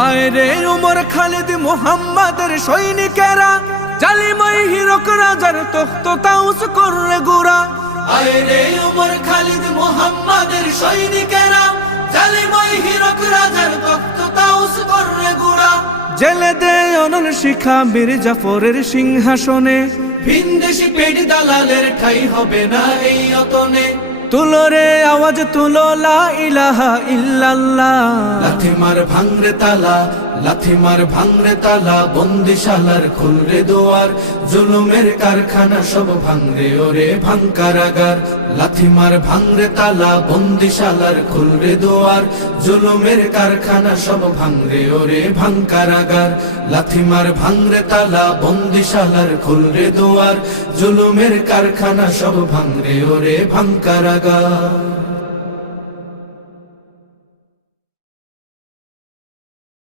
আয় রে উমর খালিদ মুহাম্মাদের সৈনিকেরা, জালিমাই হিরক রাজার তখ্ত তাউস করে গোরা। আয় রে উমর খালিদ মুহাম্মাদের সৈনিকেরা, জালিমাই হিরক রাজার তখ্ত তাউস করে গোরা। জেলে দে অনল শিখা বীর জাফরের সিংহাসনে, ভিনদেশি পেট দালালের ঠাই হবে না এই অতনে। তুলো রে আওয়াজ তুলো লা ইলাহা ইল্লাল্লাহ। লাথি মার ভাঙরে তালা, লাথি মার ভাঙরে তালা, বন্দিশালার খুলরে দুয়ার, জুলুমের কারখানা সব ভাঙরে ওরে ভাঙ কারাগার। লাথি মার ভাঙরে তালা, বন্দিশালার খুলরে দুয়ার, জুলুমের কারখানা সব ভাঙরে ওরে ভাঙ কারাগার। লাথি মার ভাঙরে তালা, বন্দিশালার খুলরে দুয়ার, জুলুমের কারখানা সব ভাঙরে ওরে ভাঙ কারাগার।